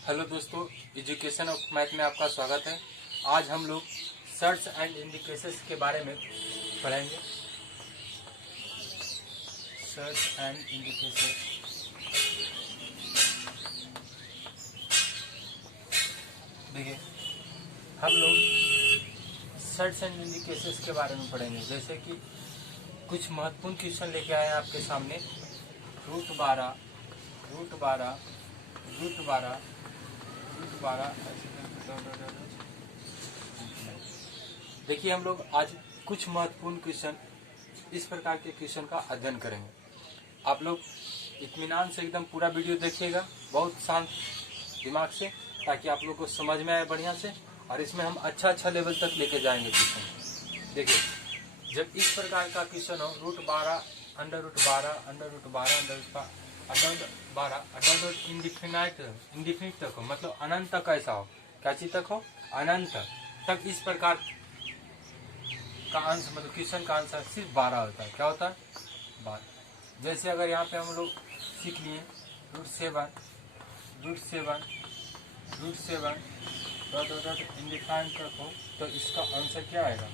Hello दोस्तों, education of math में आपका स्वागत है। आज हम लोग सर्च एंड इंडिकेशंस के बारे में पढ़ेंगे। Search and indications. देखिए, हम लोग सर्च एंड इंडिकेशंस के बारे में पढ़ेंगे। जैसे कि कुछ महत्वपूर्ण क्वेश्चन लेके आए हैं आपके सामने। रूट 12 देखिए, हम लोग आज कुछ महत्वपूर्ण क्वेश्चन इस प्रकार के क्वेश्चन का अध्ययन करेंगे। आप लोग इत्मीनान से एकदम पूरा वीडियो देखिएगा, बहुत शांत दिमाग से, ताकि आप लोग को समझ में आए बढ़िया से, और इसमें हम अच्छा लेवल तक लेके जाएंगे क्वेश्चन। देखिए, जब इस प्रकार का क्वेश्चन हो, root 12 under root 12 under root 12 under root 12 indefinite तक हो, मतलब अनंत तक ऐसा हो। क्या चीज तक हो? अनंत तक। इस प्रकार का आंसर, मतलब क्वेश्चन का आंसर सिर्फ 12 होता है। क्या होता है? 12। जैसे अगर यहाँ पे हम लोग सीख लिए रूट सेवन इंडिफाइंड तक हो, तो इसका आंसर क्या आएगा?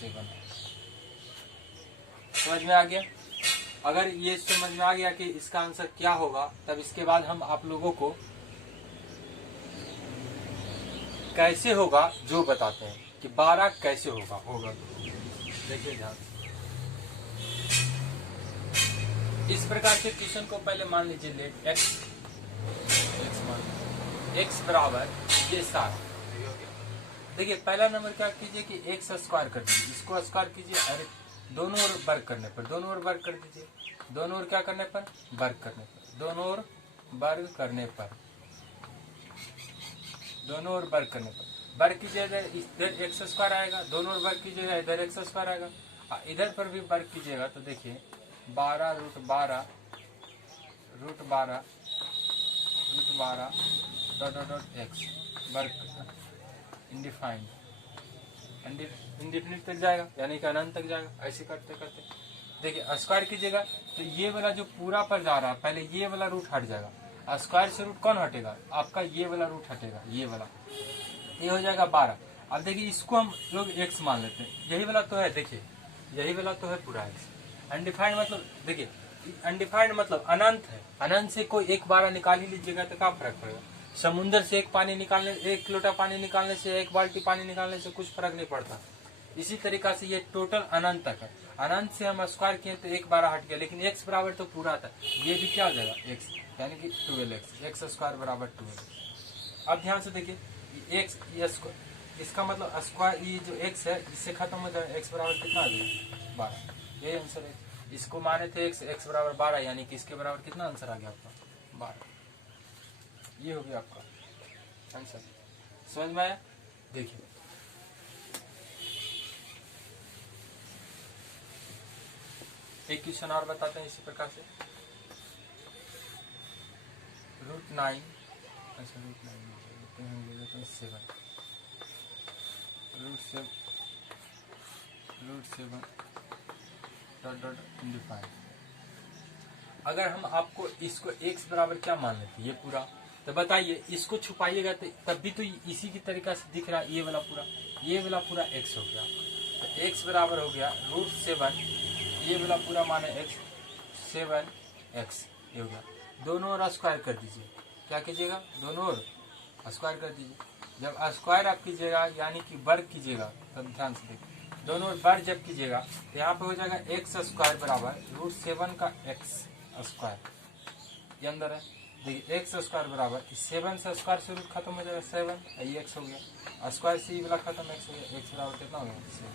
7। समझ में आ गया? अगर ये समझ में आ गया कि इसका आंसर क्या होगा, तब इसके बाद हम आप लोगों को कैसे होगा जो बताते हैं कि 12 कैसे होगा। देखिए ध्यान, इस प्रकार के क्वेश्चन को पहले मान लीजिए लेट x बराबर ये सारा। देखिए, पहला नंबर क्या कीजिए कि x स्क्वायर कर दीजिए, इसको स्क्वायर कीजिए, अरे दोनों ओर वर्ग करने पर, दोनों ओर वर्ग कर दीजिए। दोनों ओर क्या करने पर? वर्ग करने पर। दोनों ओर वर्ग करने पर, दोनों ओर वर्ग करने पर वर्ग कीजिएगा, इधर एक्स स्क्वायर आएगा। दोनों ओर वर्ग कीजिएगा, इधर एक्स स्क्वायर आएगा। इधर पर भी वर्ग कीजिएगा, तो देखिए 12 रूट 12 डॉट एक्स वर्ग इंडिफाइंड इंडिफिनिट तक जाएगा, यानी कि अनंत तक जाएगा। ऐसे करते करते देखिए स्क्वायर कीजिएगा, तो ये वाला जो पूरा पर जा रहा है, पहले ये वाला रूट हट जाएगा। स्क्वायर से रूट कौन हटेगा? आपका ये वाला रूट हटेगा, ये वाला। ये हो जाएगा 12। अब देखिए, इसको हम लोग x मान लेते हैं। यही वाला तो है, देखिए यही वाला तो है पूरा x। अनडिफाइंड मतलब, देखिए अनडिफाइंड मतलब अनंत है। अनंत से कोई एक 12 निकाल ही लीजिएगा तो क्या फर्क पड़ेगा? समुद्र से एक लोटा पानी निकालने से, एक बाल्टी पानी निकालने से कुछ फर्क नहीं पड़ता। इसी तरीका से ये टोटल अनंत तक है। अनंत से हम स्क्वायर किए तो एक 12 हट गया, लेकिन x बराबर तो पूरा था। ये भी क्या हो जाएगा? x, यानी कि 12x। एक्स स्क्वायर बराबर 12। अब ध्यान से देखिए, x इसका मतलब स्क्वायर, ये जो x है इससे खत्म हो जाएगा। x बराबर कितना आ गया? 12। यही आंसर है। इसको माने थे x बराबर 12, यानी कि इसके बराबर कितना आंसर आ गया आपका? 12। ये हो गया आपका आंसर। समझ में आया? देखिए, एक क्वेश्चन और बताते हैं इसी प्रकार से। Root 9 dot undefined. अगर हम आपको इसको x बराबर क्या मान लेते, ये पूरा, तो बताइए इसको छुपाइएगा तो तब भी तो इसी की तरीका से दिख रहा है। ये वाला पूरा x हो गया। तो x बराबर हो गया रूट 7, ये वाला पूरा माने x 7x, ये हो गया। दोनों ओर स्क्वायर कर दीजिए। क्या कीजिएगा? दोनों ओर स्क्वायर कर दीजिए। जब स्क्वायर आप कीजिएगा, यानी कि वर्ग कीजिएगा, तब ध्यान से देखिए, दोनों ओर वर्ग जब कीजिएगा तो यहाँ पे हो जाएगा एक्स स्क्वायर बराबर रूट 7 का एक्स स्क्वायर। ये अंदर है। देखिए एक्स स्क्वायर बराबर 7 से स्क्वायर से रूट खत्म हो जाएगा 7, ये एक्स हो गया। स्क्वायर से ये वाला खत्म, एक्स हो गया। एक्स बराबर कितना हो गया? 7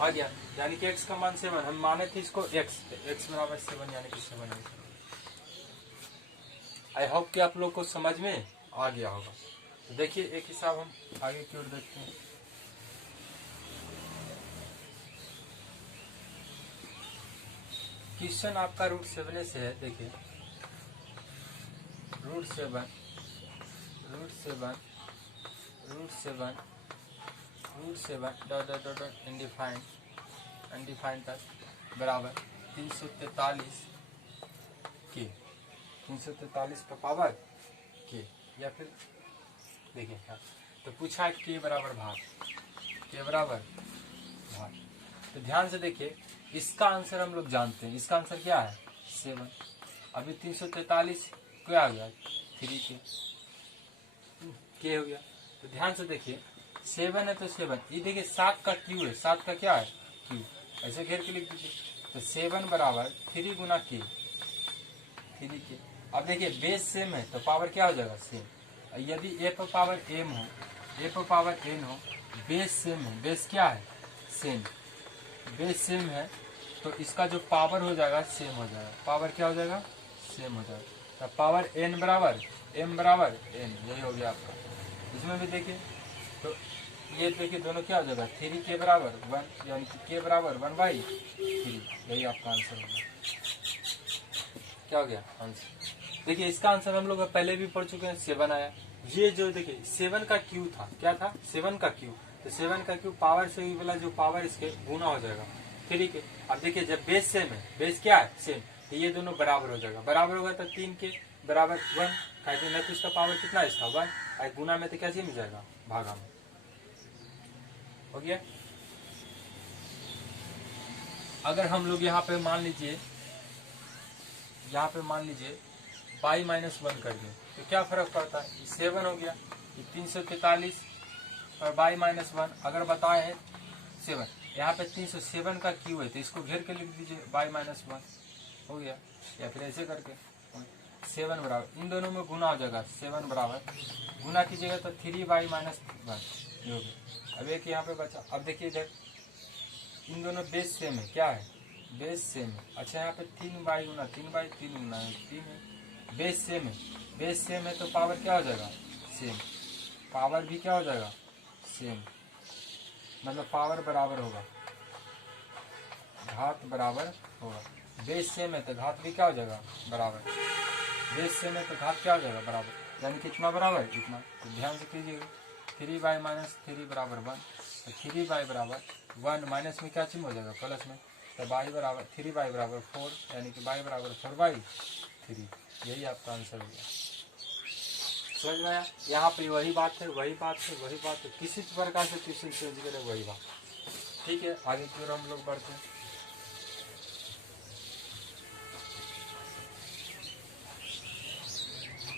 आ गया, यानी कि एक्स का मान 7। हम माने थे इसको एक्स, एक्स बराबर 7, यानी कि 7। आई होप कि आप लोग को समझ में आ गया होगा। तो देखिए, एक हिसाब हम आगे की ओर देखते हैं। क्वेश्चन आपका रूट 7 से है। देखिए रूट सेवन डॉट इंडिफाइंड तक बराबर 343 की 343 का पावर के, या फिर देखिए तो पूछा है के बराबर भाग, के बराबर भाग। तो ध्यान से देखिए, इसका आंसर हम लोग जानते हैं, इसका आंसर क्या है 7। अभी 343 क्या आ गया 3 के हो गया। तो ध्यान से देखिए 7 है तो 7, ये देखिए 7 का क्यू है, 7 का क्या है क्यू, ऐसे घेर के लिख दीजिए। तो 7 बराबर 3 गुना के, 3 के। अब देखिए बेस सेम है तो पावर क्या हो जाएगा सेम। यदि ए पर पावर एम हो, ए पर पावर एन हो, बेस सेम है, बेस क्या है सेम, बेस सेम है तो इसका जो पावर हो जाएगा सेम हो जाएगा, पावर क्या हो जाएगा सेम हो जाएगा। तो पावर एन बराबर एम बराबर एन, यही हो गया आपका। इसमें भी देखिए तो ये देखिए दोनों क्या हो जाएगा 3 के बराबर 1, यानी कि के बराबर 1/3, यही आपका आंसर होगा। क्या हो गया आंसर। देखिए इसका आंसर हम लोग पहले भी पढ़ चुके हैं, 7 आया। ये जो देखिए 7 का क्यू था, क्या था 7 का क्यू, तो 7 का क्यू पावर से ही वाला जो पावर इसके गुना हो जाएगा 3 के। अब देखिए जब बेस सेम है, बेस क्या है सेम, तो ये दोनों बराबर हो जाएगा, बराबर होगा तो 3 के बराबर 1, कैसे न तो इसका पावर कितना है इसका 1, और गुना में तो क्या चीज मिल जाएगा भागा में, हो गया। अगर हम लोग यहाँ पे मान लीजिए, यहाँ पे मान लीजिए y -1 कर दें तो क्या फर्क पड़ता है, 7 हो गया, 343 और y -1 अगर बताए हैं 7, यहाँ पे 307 का क्यू है तो इसको घेर के लिख दीजिए y -1 हो गया, या फिर ऐसे करके 7 बराबर, इन दोनों में गुना हो जाएगा, 7 बराबर गुना कीजिएगा तो 3y -1 ये हो गया। अब एक यहाँ पे बचा, अब देखिए इधर इन दोनों बेस सेम है, क्या है बेस सेम है। अच्छा यहाँ पे 3y गुना 3/3 गुना 3 है, बेस सेम है, बेस सेम है तो पावर क्या हो जाएगा सेम, पावर भी क्या हो जाएगा सेम, मतलब पावर बराबर होगा, घात बराबर होगा। बेस सेम है तो घात भी क्या हो जाएगा बराबर, बेस सेम है तो घात क्या हो जाएगा बराबर, यानी कितना बराबर इतना। तो ध्यान से कीजिएगा 3y -3 बराबर 1, तो 3y बराबर 1, माइनस में क्या चिन्ह हो जाएगा प्लस में, तो y बराबर 3y बराबर 4, यानी कि y बराबर 4/3, यही आपका आंसर हो गया। समझ में आया, यहाँ पे वही बात है, वही बात है, वही बात है, किसी प्रकार से क्वेश्चन चेंज करें वही बात। ठीक है, आगे की ओर हम लोग बढ़ते हैं।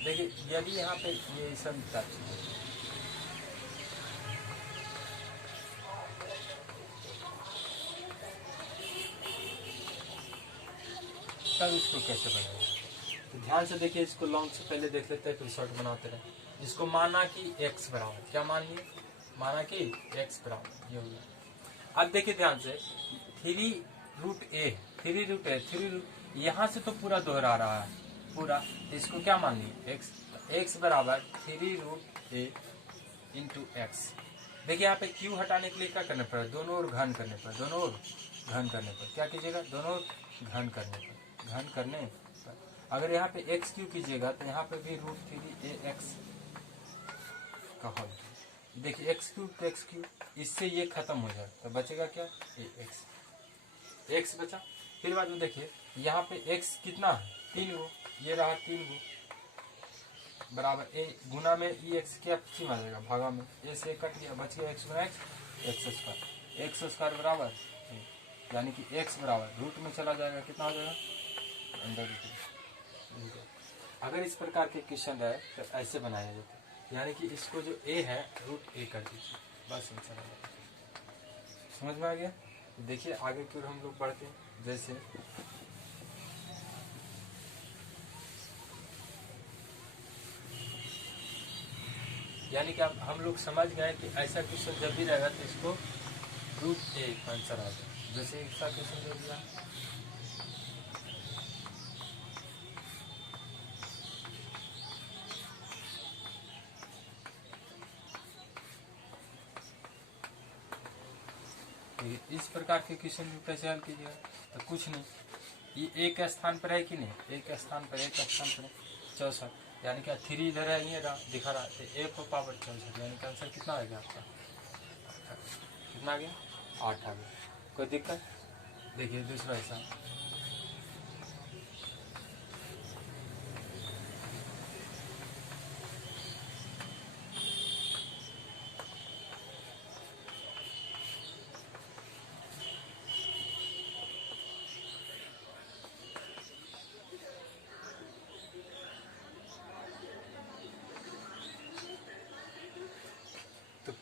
देखिए यदि यहाँ पे ये सब तब इसको कैसे बनाएंगे, तो ध्यान से देखिए, इसको लॉन्ग से पहले देख लेते हैं फिर शॉर्ट बनाते रहे। इसको माना कि x बराबर, क्या मान लिए, माना कि x बराबर ये हो गया। अब देखिए ध्यान से 3√a, 3√a, यहाँ से तो पूरा दोहरा रहा है पूरा, तो इसको क्या मान लिए x बराबर 3√a इंटू एक्स। देखिए यहाँ पे q हटाने के लिए क्या करने पर, दोनों ओर घन करने पर, दोनों ओर घन करने पर क्या कीजिएगा, दोनों ओर घन करने पर, घन करने पर। अगर यहाँ पे एक्स क्यू कीजिएगा तो यहाँ पे भी √3ax का होल, देखिए एक्स क्यू तो एक्स क्यू, इससे ये खत्म हो जाए तो बचेगा क्या एक्स, एक्स बचा। फिर बाद में देखिए यहाँ पे एक्स कितना है 3 गो, ये रहा 3 गो बराबर ए गुना में ई एक्स क्या चिन्ह आ जाएगा भागा में, ए से कट गया, बच गया एक्स गुना एक्स, एक्स स्क्वायर बराबर, यानी कि एक्स बराबर रूट में चला जाएगा, कितना हो जाएगा अंडर रूट। अगर इस प्रकार के क्वेश्चन है तो ऐसे बनाया जाता है, यानी कि इसको जो ए है √a कर दीजिए, बस आंसर आ जाएगा। समझ में आ गया। देखिए आगे की ओर हम लोग बढ़ते हैं, जैसे यानी कि अब हम लोग समझ गए कि ऐसा क्वेश्चन जब भी रहेगा तो इसको √a आंसर आ जाए। जैसे ऐसा क्वेश्चन जो दिया इस प्रकार के क्वेश्चन को कैसे हल कीजिएगा, तो कुछ नहीं, ये एक स्थान पर है कि नहीं, एक स्थान पर 64, यानी कि 3 इधर है, ये रहा दिखा रहा है, a को पावर 64, यानी कि आंसर कितना आ गया आपका, कितना आ गया 8 आ गया। कोई दिक्कत। देखिए दूसरा हिसाब,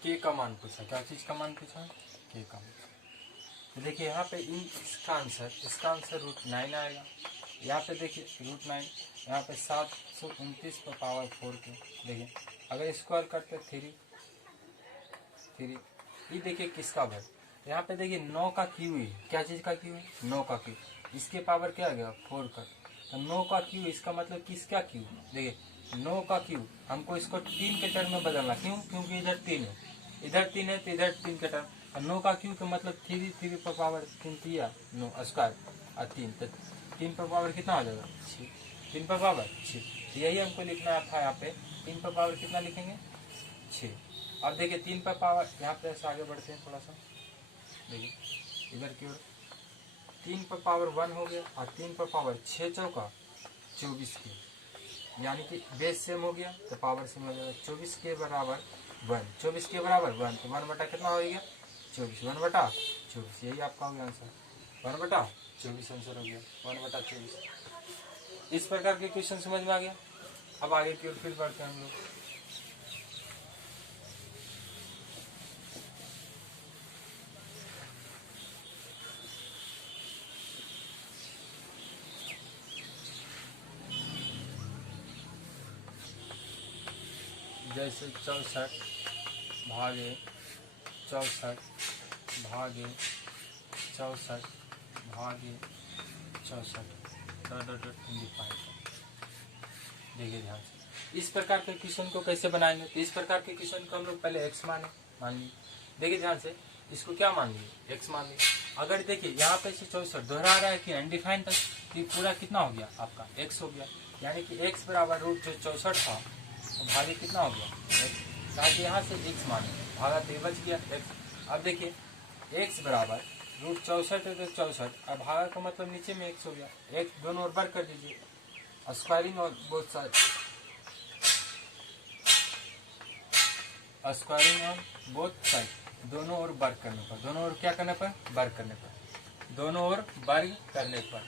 के का मान पूछा, क्या चीज का मान पूछा, के का मान। तो देखिए यहाँ पे इसका आंसर √9 आएगा। यहाँ पे देखिए √9, यहाँ पे 729 पर पावर 4 के। देखिए अगर स्क्वायर करते 3, ये देखिए किसका वर्ग। यहाँ पे देखिए 9 का क्यू है, क्या चीज का क्यू है, 9 का क्यू। इसके पावर क्या आ गया 4 का, तो 9 का क्यू, इसका मतलब किसका क्यू। देखिए 9 का क्यू, हमको इसको 3 के टर्म में बदलना, क्यों, क्योंकि इधर 3 है, इधर 3 है तो इधर 3 के टर्म। 9 का क्यू का मतलब 3 पर पावर 3 किया 9 स्क्वायर और 3, तो 3 पर पावर कितना आ जाएगा 6, 3 पर पावर 6। यही हमको लिखना था यहाँ पे, 3 पर पावर कितना लिखेंगे 6। अब देखिए 3 पर पावर, यहाँ पे ऐसे आगे बढ़ते हैं थोड़ा सा, देखिए इधर की ओर 3 पर पावर 1 हो गया और 3 पर पावर 6 चौका 24 के, यानी कि बेस सेम हो गया तो पावर सेम हो जाएगा। 24 के बराबर 1, 24 के बराबर 1, तो 1 बटा कितना हो गया 24, 1 बटा 24, यही आपका हो गया आंसर, 1 बटा 24 आंसर हो गया, 1 बटा 24। इस प्रकार के क्वेश्चन समझ में आ गया। अब आगे की ओर फिर बढ़ते हैं हम लोग। जैसे 64 भागे 64 भागे 64 भागे 64 देखिए ध्यान से इस प्रकार के क्वेश्चन को कैसे बनाएंगे। तो इस प्रकार के क्वेश्चन को हम लोग पहले x मान लीजिए, देखिए ध्यान से, इसको क्या मान लीजिए x मान लीजिए। अगर देखिए यहाँ पे से 64 दोहरा रहा है कि अनडिफाइंड तक, तो पूरा कितना हो गया आपका x हो गया, यानी कि x बराबर रूट जो 64 था तो भागे कितना हो गया x, ताकि यहाँ से x माने भागा तो बच गया x। अब देखिए x बराबर √64 है तो 64, अब भागा का मतलब नीचे में x हो गया, x दोनों ओर वर्ग कर दीजिए, स्क्वायरिंग और बोथ साइड, स्क्वायरिंग और बोथ साइड, दोनों ओर वर्ग करने पर, दोनों ओर क्या करने पर वर्ग करने पर, दोनों ओर वर्ग करने पर,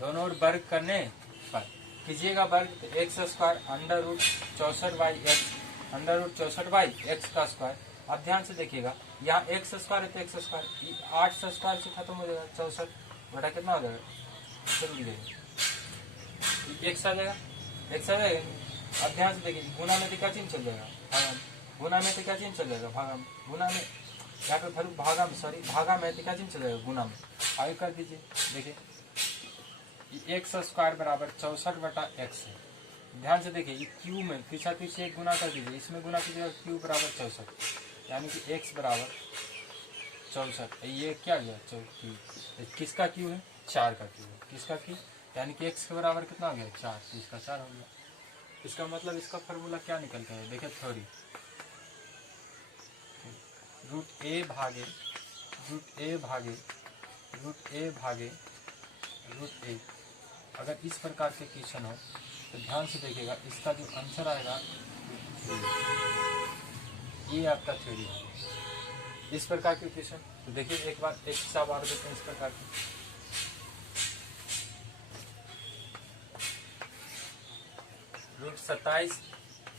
दोनों ओर वर्ग करने पर कीजिएगा वर्ग, तो x स्क्वायर √64/x, √64/x का स्क्वायर। अब ध्यान से देखिएगा यहाँ x स्क्वायर है तो x स्क्वायर 8 स्क्वायर से खत्म हो जाएगा, 64 बटा कितना हो जाएगा x आ जाएगा, x आ जाएगा। अब ध्यान से देखिए गुना में तो क्या चिन्ह चल जाएगा भागम, गुना में तो क्या चिन्ह चल जाएगा भागम, गुना में यहाँ पे भागा में सॉरी भागा में तो क्या चिन्ह चल जाएगा गुना में, आगे कर दीजिए। देखिए x स्क्वायर बराबर 64 बटा x है। ध्यान से देखिए ये q में पीछा पीछे एक गुना कर दीजिए, इसमें गुना कीजिएगा q बराबर 64, यानी कि x बराबर 64, ये क्या गया q, किसका q है 4 का q है, किसका q, यानी कि x के बराबर कितना हो गया 4, तो इसका 4 हो गया। इसका मतलब इसका फार्मूला क्या निकलता है, देखिए थ्योरी √a भागे √a। अगर इस प्रकार के क्वेश्चन हो तो ध्यान से देखिएगा, इसका जो आंसर आएगा ये आपका थ्योरी है। इस प्रकार के क्वेश्चन तो देखिए एक बार एक हिसाब और देते हैं इस प्रकार के, √27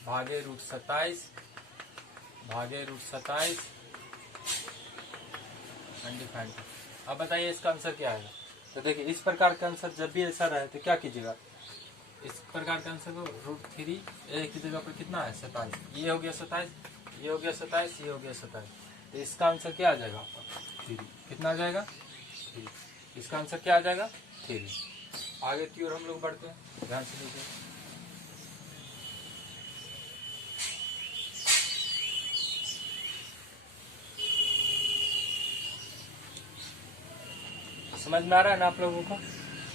भागे √27 अनडिफाइंड। अब बताइए इसका आंसर क्या आएगा। तो देखिए इस प्रकार का आंसर जब भी ऐसा रहे तो क्या कीजिएगा, इस प्रकार का आंसर को √3 की जगह पर कितना है 27, ये हो गया 27, ये हो गया 27, ये हो गया 27, तो इसका आंसर क्या आ जाएगा 3, कितना आ जाएगा 3, इसका आंसर क्या आ जाएगा 3। आगे की ओर हम लोग बढ़ते हैं, ध्यान से देखिए। समझ में आ रहा है ना आप लोगों को,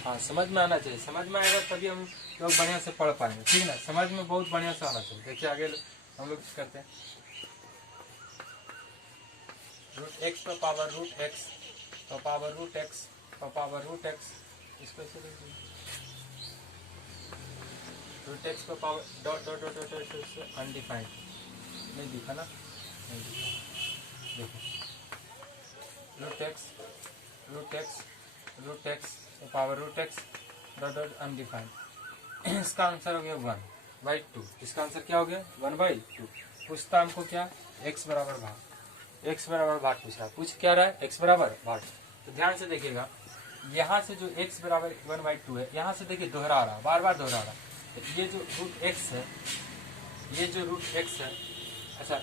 हाँ समझ में आना चाहिए, समझ में आएगा तभी हम लोग बढ़िया से पढ़ पाएंगे, ठीक है ना, समझ में बहुत बढ़िया से आना चाहिए। देखिए आगे हम लोग करते हैं, √x पर पावर √x पर पावर √x पर पावर √x, इसको ऐसे देखिए √x पर power dot dot dot dot undefined, नहीं दिखा ना, नहीं दिखा, देखो √x पर power √x dot dot undefined, इसका आंसर हो गया 1/2, इसका आंसर क्या हो गया 1/2। पूछता हमको क्या, x बराबर भाग, x बराबर भाग पूछ रहा है, पूछ क्या रहा है, x बराबर भाग। तो ध्यान से देखिएगा, यहाँ से जो x बराबर 1/2 है, यहाँ से देखिए दोहरा रहा, बार बार दोहरा रहा। तो ये जो रूट x है, ये जो रूट x है, अच्छा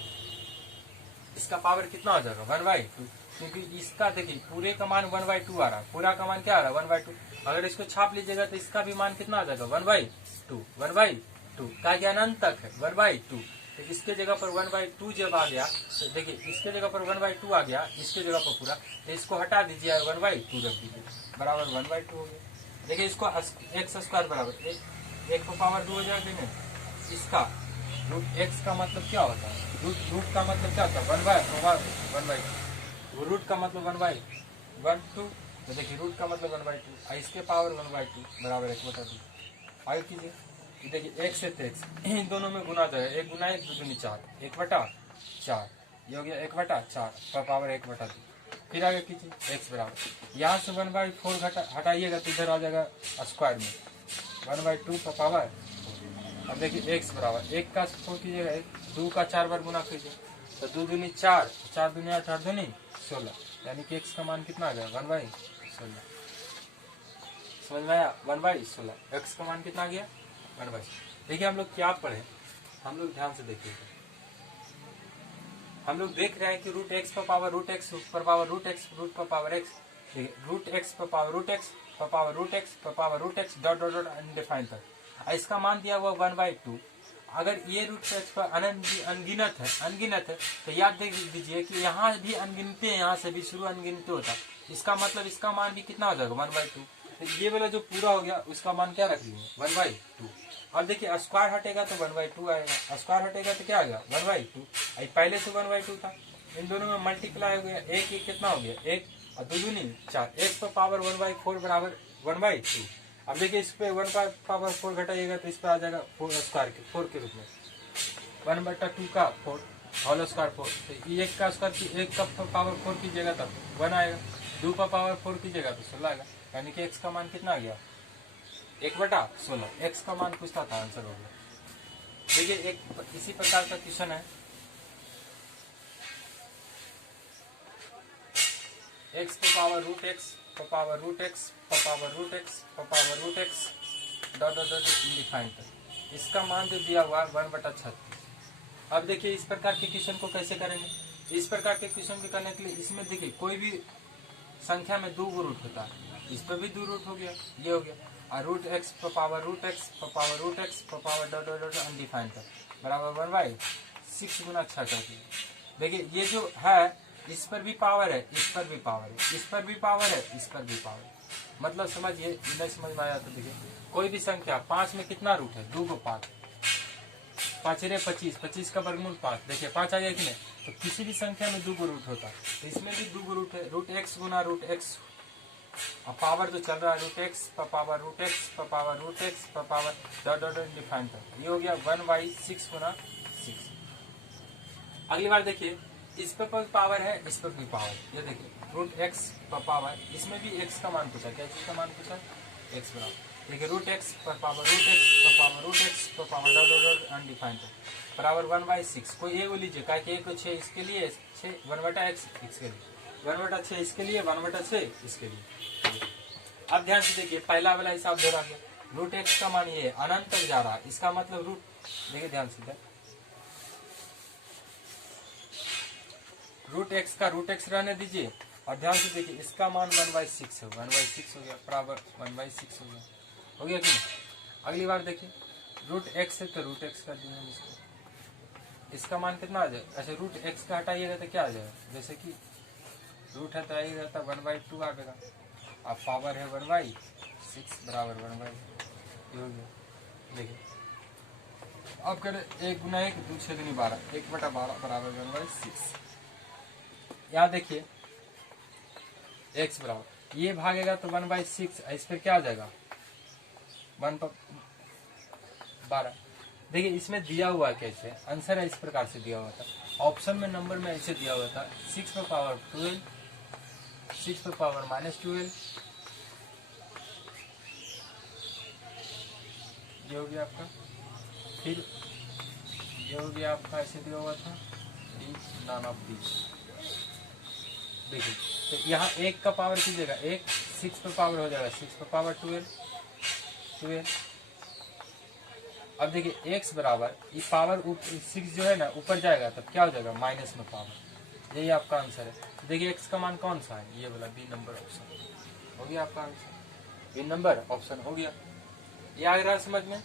इसका पावर कितना हो जाएगा 1/2, क्योंकि इसका देखिए पूरे का मान 1/2 आ रहा है, पूरा का मान क्या आ रहा है 1/2। अगर इसको छाप लीजिएगा तो इसका भी मान कितना आ जाएगा 1/2 का ज्ञान अनंत तक है 1/2। तो इसके जगह पर 1/2 जब आ गया, तो देखिए इसके जगह पर 1/2 आ गया, इसके जगह पर पूरा, तो इसको हटा दीजिए 1/2 रख दीजिए, बराबर 1/2 हो गया। देखिए इसको एक्स स्क्वायर बराबर एक को पावर 2 हो जाएगा। इसका रूट एक्स का मतलब क्या होता है, रूट का मतलब क्या होता है 1/2, वो रूट का मतलब 1/2, तो देखिए रूट का मतलब 1/2, इसके पावर 1/2 बराबर 1/2। आगे कीजिए, देखिए x से x इन दोनों में गुना जाएगा, 1 गुना 1 2 दूनी 4, 1/4, ये हो गया 1/4 का पावर 1/2। फिर आगे कीजिए x बराबर, यहाँ से 1/4 हटाइएगा तो इधर आ जाएगा स्क्वायर में 1/2 का पावर। अब देखिए x बराबर 1 का 4 कीजिएगा, 2 का 4 बार गुना कीजिए, तो 2 दूनी 4, 4 दूनी 8, 8 दूनी 16, यानी कि x का मान कितना आ गया 1/16। समझ में आया, 1/16 x का मान कितना आ गया 1/16। देखिए हम लोग क्या पढ़े, हम लोग ध्यान से देखिए, हम लोग देख रहे हैं कि रूट एक्स पर पावर रूट एक्स पर पावर रूट एक्स रूट पर पावर एक्स, रूट एक्स पर पावर रूट एक्स पर पावर रूट एक्स पर power root x dot dot dot undefined तक। इसका मान दिया हुआ 1/2। अगर ये रूट एक्स पर अनगिनत है तो याद देख दीजिए कि यहाँ भी अनगिनते हैं, यहाँ से भी शुरू अनगिनत होता है। इसका मतलब इसका मान भी कितना हो जाएगा 1/2। तो ये वाला जो पूरा हो गया उसका मान क्या रख लीजिए 1/2। अब देखिए स्क्वायर हटेगा तो 1/2 आएगा, स्क्वायर हटेगा तो क्या आएगा 1/2। पहले से 1/2 था, इन दोनों में मल्टीप्लाई हो गया, एक एक कितना हो गया 1 और 2 दूनी 4, 1 पर पावर 1/4 बराबर 1/2। अब देखिए इस पे 1 का पावर 4 घटाइएगा तो इस पे आ जाएगा 4 स्क्वायर के 4 के रूप में 1/2 का 4 होल स्क्वायर 4। तो 1 का स्क्वायर की 1 का पावर 4 कीजिएगा तब 1 आएगा, 2 का पावर 4 कीजिएगा तो 16 आएगा, यानी कि x का मान कितना आ गया 1/16। x का मान पूछता था, आंसर हो गया। देखिए एक इसी प्रकार का क्वेश्चन है, x पर पावर रूट एक्स पर पावर रूट एक्स पर पावर रूट एक्स पर power root x dot dot dot defined कर, इसका मान जो दिया हुआ 1/36। अब देखिए इस प्रकार के क्वेश्चन को कैसे करेंगे, इस प्रकार के क्वेश्चन को करने के लिए इसमें देखिए कोई भी संख्या में 2 रूट होता है, इस पर भी 2 रूट हो गया, ये हो गया, और रूट एक्स पर पावर रूट एक्स पर पावर रूट एक्स पर power dot dot dot undefined कर बराबर 1/6 गुना 6 कर दिया। देखिए ये जो है इस पर भी पावर है, इस पर भी पावर है, इस पर भी पावर है, इस पर भी पावर है, मतलब समझिए, नहीं समझ में आया तो देखिए कोई भी संख्या 5 में कितना रूट है 2 को 5, 5 रे 25, 25 का वर्गमूल 5, देखिए 5 आ गया कि नहीं। तो किसी भी संख्या में 2 रूट होता है, तो इसमें भी 2 रूट है, रूट एक्स गुना रूट एक्स, और पावर जो चल रहा है रूट एक्स पर पावर रूट एक्स पर पावर रूट एक्स पर पावर डॉट डॉट डिफाइन कर, ये हो गया 1/6 गुना 6। अगली बार देखिए इस पर भी पावर है, इस पर भी पावर, ये देखिए रूट एक्स पर पावर, इसमें भी एक्स का मान पूछा, क्या चीज का मान पूछा एक्स बराबर, देखिए रूट एक्स पर पावर रूट एक्स पर पावर रूट एक्स पर power dot dot dot undefined बराबर 1/6। कोई एक लीजिए, क्या कि 1 6 इसके लिए 6 1/x इसके लिए 1/6 इसके लिए 1/6 इसके लिए। अब ध्यान से देखिए पहला वाला हिसाब दोहरा गया, रूट एक्स का मान ये है अनंत तक जा रहा है, इसका मतलब रूट, देखिए ध्यान से रूट एक्स का रूट एक्स रहने दीजिए, और ध्यान से देखिए इसका मान 1/6 है, 1/6 हो गया बराबर 1/6 हो गया कि नहीं। अगली बार देखिए रूट एक्स है तो रूट एक्स कर दिए इसको, इसका मान कितना आ जाए, अच्छा रूट एक्स का हटाइएगा तो क्या आ जाएगा, जैसे कि रूट है तो आइएगा तो 1/2 आ जाएगा, अब पावर है 1/6 बराबर 1/2 हो गया। देखिए अब करें 1 गुना 1 2 6 दूनी 12, 1/12 बराबर 1/6। यहाँ देखिए x बराबर ये भागेगा तो 1/6, इस पर क्या आ जाएगा 1/12। देखिए इसमें दिया हुआ है कैसे, आंसर है इस प्रकार से दिया हुआ था, ऑप्शन में नंबर में ऐसे दिया हुआ था 6 पर पावर 12, 6 पर पावर -12, ये हो गया आपका, फिर ये हो गया आपका, ऐसे दिया हुआ था डी नॉन ऑफ दिस। देखिए तो यहाँ 1 का पावर कीजिएगा, 1 6 पे पावर हो जाएगा, 6 पे पावर 12। अब देखिए x बराबर ये पावर 6 जो है ना ऊपर जाएगा तब क्या हो जाएगा, माइनस में पावर। यही आपका आंसर है। देखिए x का मान कौन सा है, ये वाला बी नंबर ऑप्शन हो गया आपका आंसर। बी नंबर ऑप्शन हो गया। ये आ रहा है समझ में।